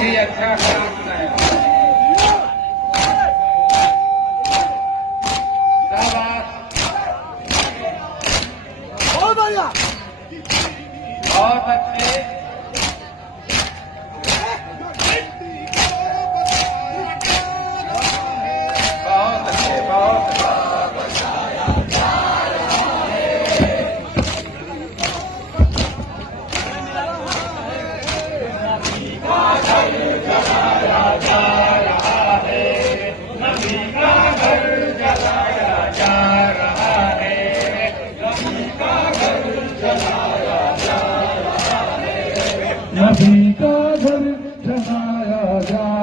ही अच्छा काम है। बहुत अच्छे, बहुत अच्छे, बहुत नबी का घर जलाया जा